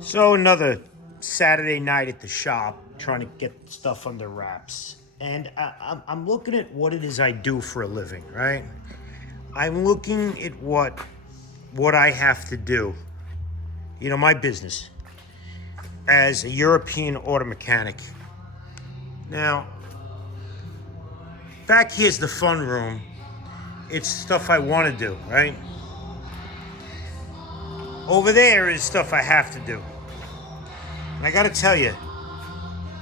So another Saturday night at the shop, trying to get stuff under wraps. And I'm looking at what it is I do for a living, right? I'm looking at what I have to do. You know, my business as a European auto mechanic. Now, back here's the fun room. It's stuff I want to do, right? Over there is stuff I have to do. And I gotta tell you,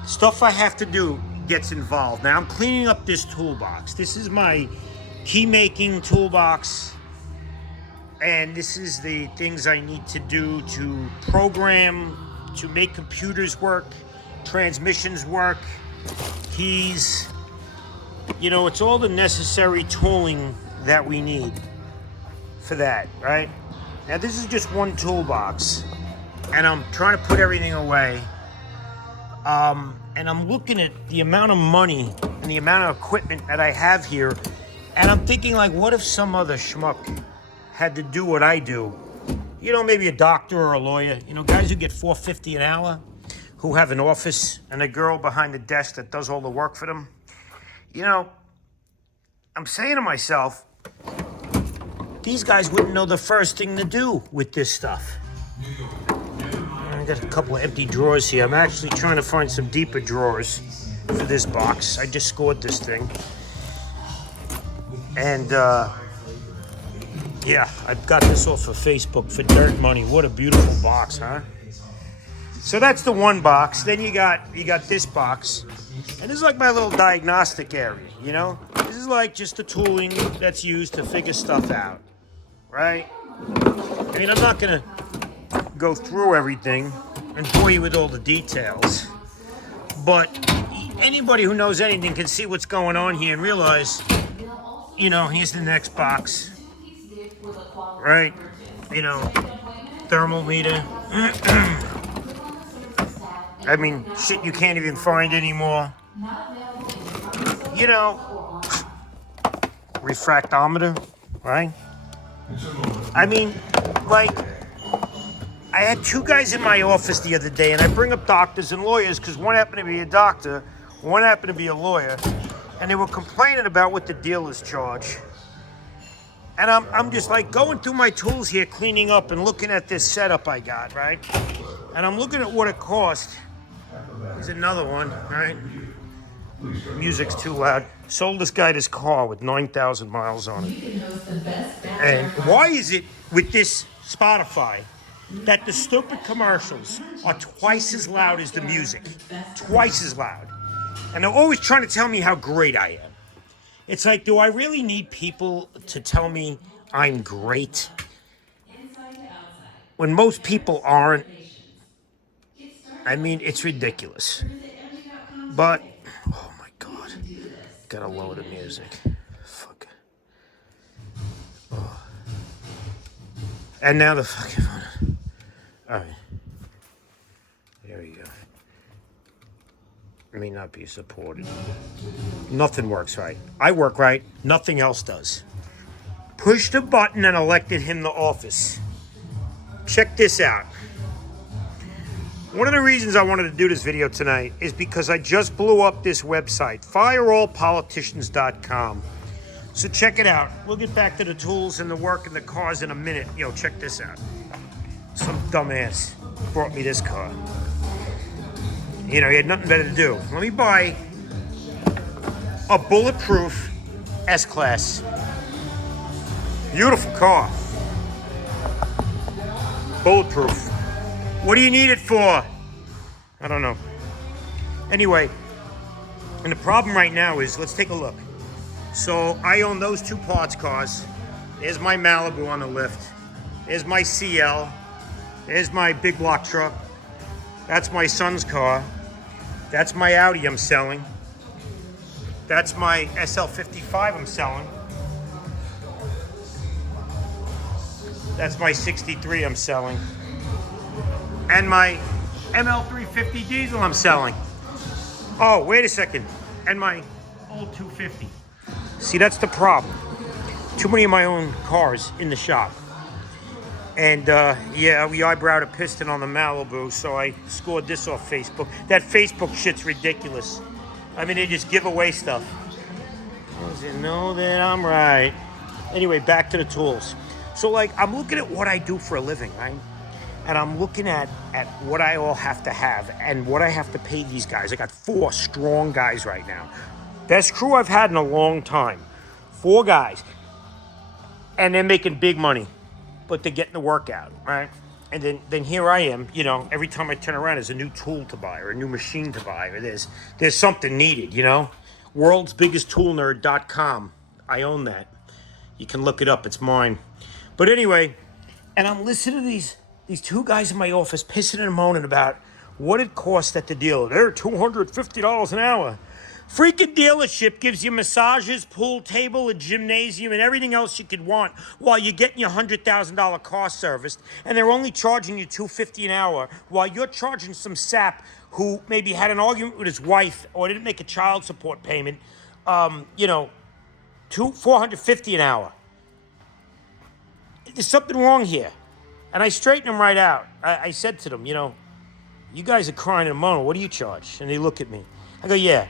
stuff I have to do gets involved. Now I'm cleaning up this toolbox. This is my key making toolbox. And this is the things I need to do to program, to make computers work, transmissions work, keys. You know, it's all the necessary tooling that we need for that, right? Now this is just one toolbox, and I'm trying to put everything away. And I'm looking at the amount of money and the amount of equipment that I have here, and I'm thinking, like, what if some other schmuck had to do what I do? You know, maybe a doctor or a lawyer. You know, guys who get $4.50 an hour, who have an office and a girl behind the desk that does all the work for them. You know, I'm saying to myself, these guys wouldn't know the first thing to do with this stuff. I got a couple of empty drawers here. I'm actually trying to find some deeper drawers for this box. I just scored this thing. And, yeah, I got this off of Facebook for dirt money. What a beautiful box, huh? So that's the one box. Then you got this box. And this is like my little diagnostic area, you know? This is like just the tooling that's used to figure stuff out, right? I mean, I'm not gonna go through everything and bore you with all the details, but anybody who knows anything can see what's going on here and realize, you know, here's the next box, right? You know, thermal meter. I mean, shit you can't even find anymore. You know, refractometer, right? I mean, like, I had two guys in my office the other day, and I bring up doctors and lawyers because one happened to be a doctor, one happened to be a lawyer, and they were complaining about what the dealers charge. And I'm just like going through my tools here, cleaning up and looking at this setup I got, right? And I'm looking at what it cost. Here's another one, right? Music's too loud. Sold this guy this car with 9,000 miles on it. And why is it with this Spotify that the stupid commercials are twice as loud as the music? Twice as loud. And they're always trying to tell me how great I am. It's like, do I really need people to tell me I'm great? When most people aren't. I mean, it's ridiculous. But, oh my God. Gotta lower the music. Fuck. Oh. And now the fucking one. Alright. There we go. May not be supported. Nothing works right. I work right. Nothing else does. Push the button and elected him to office. Check this out. One of the reasons I wanted to do this video tonight is because I just blew up this website, fireallpoliticians.com. So check it out. We'll get back to the tools and the work and the cars in a minute. Yo, check this out. Some dumbass brought me this car. You know, he had nothing better to do. Let me buy a bulletproof S-Class. Beautiful car. Bulletproof. What do you need it for? I don't know. Anyway, and the problem right now is, let's take a look. So I own those two parts cars. There's my Malibu on the lift. There's my CL. There's my big block truck. That's my son's car. That's my Audi I'm selling. That's my SL55 I'm selling. That's my 63 I'm selling. And my ML350 diesel I'm selling. Oh, wait a second. And my old 250. See, that's the problem. Too many of my own cars in the shop. And yeah, we eyebrowed a piston on the Malibu, so I scored this off Facebook. That Facebook shit's ridiculous. I mean, they just give away stuff. Does it know that I'm right? Anyway, back to the tools. So, like, I'm looking at what I do for a living, right? And I'm looking at what I all have to have and what I have to pay these guys. I got 4 strong guys right now. Best crew I've had in a long time. 4 guys. And they're making big money, but they're getting the work out, right? And then here I am, you know, every time I turn around, there's a new tool to buy or a new machine to buy, or there's something needed, you know? World's biggest tool nerd.com. I own that. You can look it up, it's mine. But anyway, and I'm listening to these 2 guys in my office pissing and moaning about what it costs at the dealer. They're $250 an hour. Freaking dealership gives you massages, pool table, a gymnasium, and everything else you could want while you're getting your $100,000 car serviced, and they're only charging you $250 an hour while you're charging some sap who maybe had an argument with his wife or didn't make a child support payment, you know, $450 an hour. There's something wrong here. And I straightened them right out. I said to them, you know, you guys are crying and moaning. What do you charge? And they look at me. I go, yeah.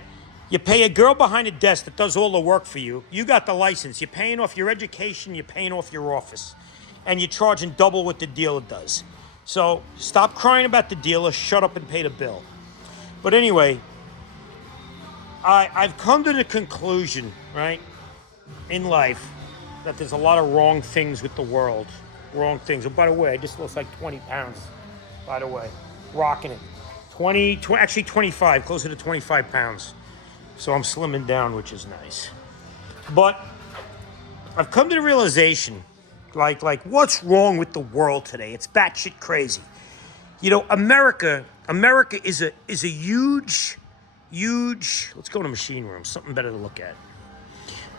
You pay a girl behind a desk that does all the work for you. You got the license. You're paying off your education. You're paying off your office. And you're charging double what the dealer does. So stop crying about the dealer. Shut up and pay the bill. But anyway, I've come to the conclusion, right, in life that there's a lot of wrong things with the world. Wrong things. Oh, by the way, I just lost like 20 pounds, by the way. Rocking it. 25, closer to 25 pounds. So I'm slimming down, which is nice. But I've come to the realization, like what's wrong with the world today? It's batshit crazy. You know, America is a huge, let's go to machine room, something better to look at.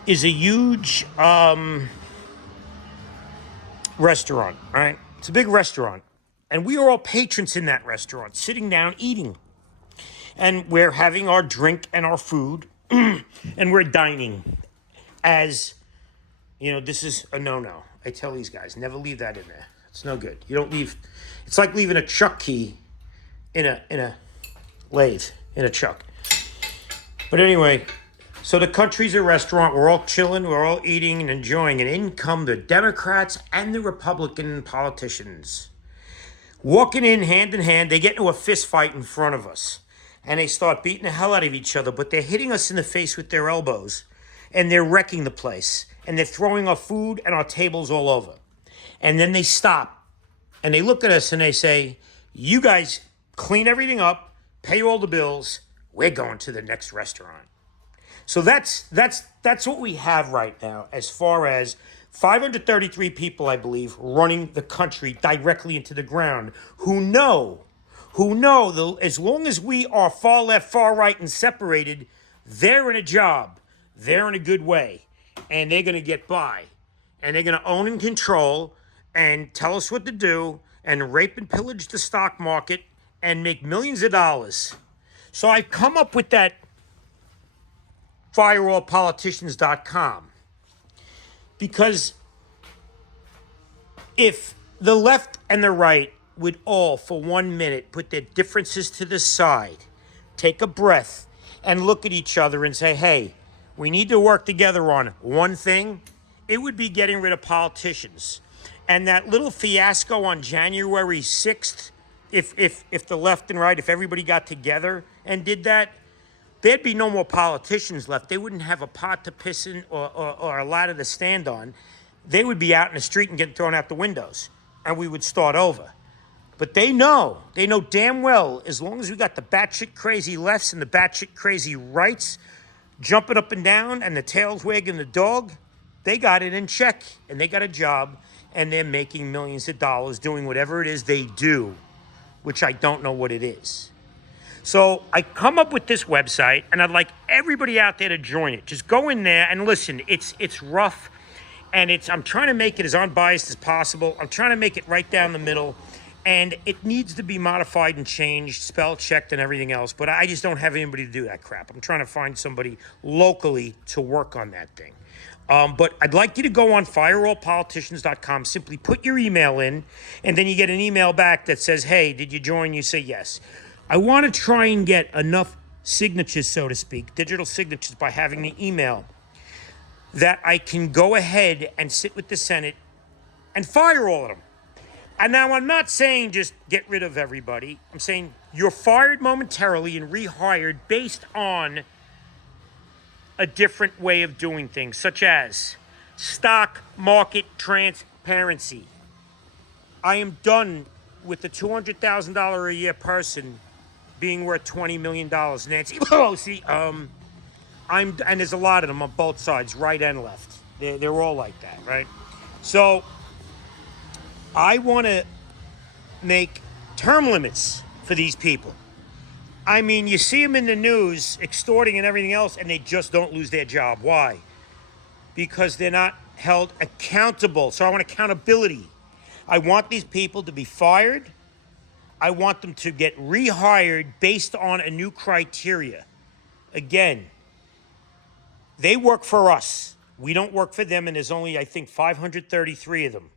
Is a huge restaurant, right? It's a big restaurant. And we are all patrons in that restaurant, sitting down, eating. And we're having our drink and our food, and we're dining. As, you know, this is a no-no. I tell these guys, never leave that in there. It's no good. You don't leave. It's like leaving a chuck key in a lathe, in a chuck. But anyway, so the country's a restaurant. We're all chilling. We're all eating and enjoying. And in come the Democrats and the Republican politicians. Walking in hand, they get into a fist fight in front of us. And they start beating the hell out of each other, but they're hitting us in the face with their elbows. And they're wrecking the place. And they're throwing our food and our tables all over. And then they stop. And they look at us and they say, you guys clean everything up, pay all the bills, we're going to the next restaurant. So that's what we have right now as far as 533 people, I believe, running the country directly into the ground who know as long as we are far left, far right, and separated, they're in a job. They're in a good way. And they're going to get by. And they're going to own and control and tell us what to do and rape and pillage the stock market and make millions of dollars. So I've come up with that fireallpoliticians.com. Because if the left and the right would all, for 1 minute, put their differences to the side, take a breath, and look at each other and say, hey, we need to work together on one thing, it would be getting rid of politicians. And that little fiasco on January 6th, if the left and right, if everybody got together and did that, there'd be no more politicians left. They wouldn't have a pot to piss in or a ladder to stand on. They would be out in the street and getting thrown out the windows. And we would start over. But they know damn well, as long as we got the batshit crazy lefts and the batshit crazy rights jumping up and down and the tails wagging the dog, they got it in check. And they got a job. And they're making millions of dollars doing whatever it is they do, which I don't know what it is. So I come up with this website, and I'd like everybody out there to join it. Just go in there and listen. It's rough, and I'm trying to make it as unbiased as possible. I'm trying to make it right down the middle, and it needs to be modified and changed, spell checked, and everything else. But I just don't have anybody to do that crap. I'm trying to find somebody locally to work on that thing. But I'd like you to go on fireallpoliticians.com, simply put your email in, and then you get an email back that says, hey, did you join? You say yes. I want to try and get enough signatures, so to speak, digital signatures by having the email, that I can go ahead and sit with the Senate and fire all of them. And now I'm not saying just get rid of everybody. I'm saying you're fired momentarily and rehired based on a different way of doing things, such as stock market transparency. I am done with the $200,000 a year person being worth $20 million. Nancy Pelosi, and there's a lot of them on both sides, right and left. They're all like that, right? So I want to make term limits for these people. I mean, you see them in the news extorting and everything else, and they just don't lose their job. Why? Because they're not held accountable. So I want accountability. I want these people to be fired. I want them to get rehired based on a new criteria. Again, they work for us. We don't work for them, and there's only, I think, 533 of them.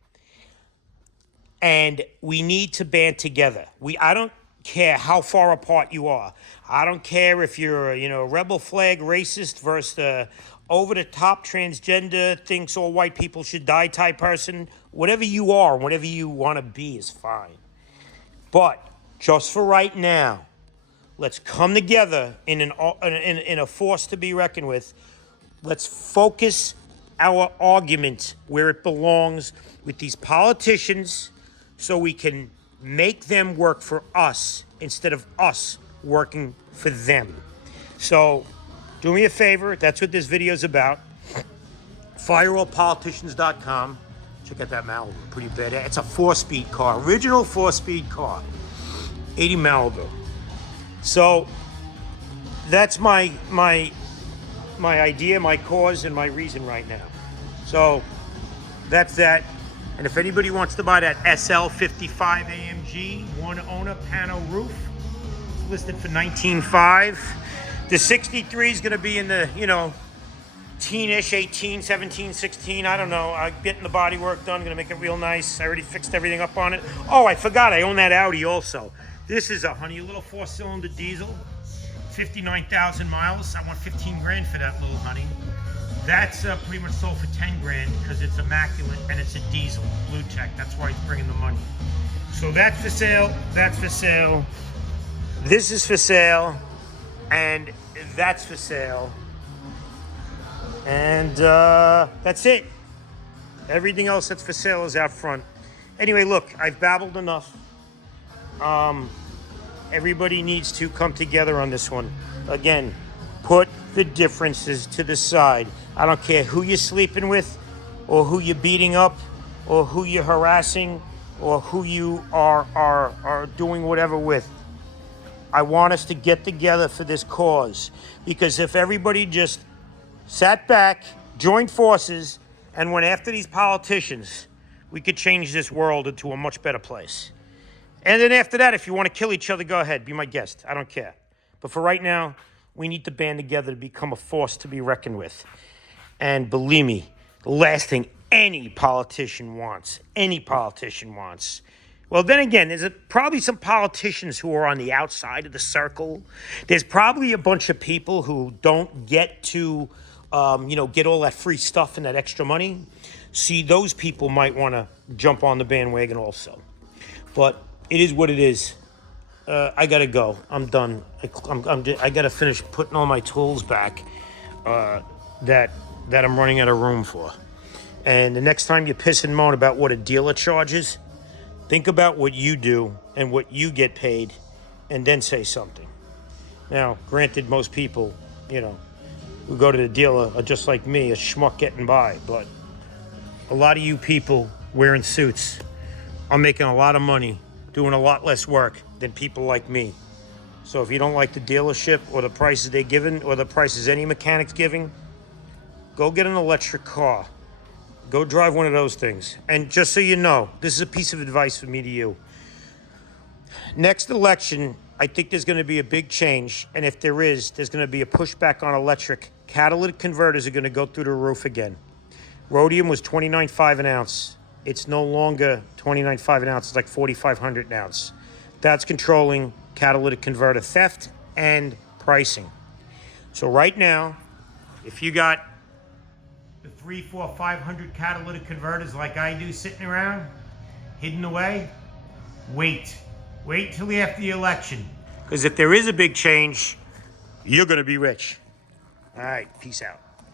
And we need to band together. I don't care how far apart you are. I don't care if you're a rebel flag racist versus the over-the-top transgender, thinks all white people should die type person. Whatever you are, whatever you want to be is fine. But just for right now, let's come together in a force to be reckoned with. Let's focus our argument where it belongs with these politicians, so we can make them work for us instead of us working for them. So do me a favor. That's what this video is about. Fireallpoliticians.com. Check out that Malibu. Pretty bad. It's a 4-speed car. Original 4-speed car. 80 Malibu. So that's my idea, my cause, and my reason right now. So that's that. And if anybody wants to buy that SL55 AMG, one owner pano roof, it's listed for $19,500. The 63 is going to be in the, teenish, 18, 17, 16. I don't know. I'm getting the body work done. Going to make it real nice. I already fixed everything up on it. Oh, I forgot. I own that Audi also. This is a little 4-cylinder diesel, 59,000 miles. I want 15 grand for that little honey. That's pretty much sold for 10 grand because it's immaculate and it's a diesel, Blue Tech. That's why it's bringing the money. So that's for sale. That's for sale. This is for sale, and that's for sale. And that's it. Everything else that's for sale is out front. Anyway, look, I've babbled enough. Everybody needs to come together on this one. Again, put the differences to the side. I don't care who you're sleeping with, or who you're beating up, or who you're harassing, or who you are doing whatever with. I want us to get together for this cause. Because if everybody just sat back, joined forces, and went after these politicians, we could change this world into a much better place. And then after that, if you want to kill each other, go ahead, be my guest. I don't care. But for right now, we need to band together to become a force to be reckoned with. And believe me, the last thing any politician wants, well, then again, there's probably some politicians who are on the outside of the circle. There's probably a bunch of people who don't get to, get all that free stuff and that extra money. See, those people might want to jump on the bandwagon also. But it is what it is. I gotta go. I'm done. I gotta finish putting all my tools back that I'm running out of room for. And the next time you piss and moan about what a dealer charges, think about what you do and what you get paid, and then say something. Now, granted, most people, who go to the dealer are just like me, a schmuck getting by. But a lot of you people wearing suits are making a lot of money, doing a lot less work than people like me. So if you don't like the dealership or the prices they're giving or the prices any mechanic's giving, go get an electric car. Go drive one of those things. And just so you know, this is a piece of advice from me to you. Next election, I think there's going to be a big change. And if there is, there's going to be a pushback on electric. Catalytic converters are going to go through the roof again. Rhodium was $29.5 an ounce. It's no longer $29.5 an ounce. It's like $4,500 an ounce. That's controlling catalytic converter theft and pricing. So right now, if you got the 3, 4, 500 catalytic converters like I do sitting around, hidden away, wait. Wait till after the election. Because if there is a big change, you're going to be rich. All right, peace out.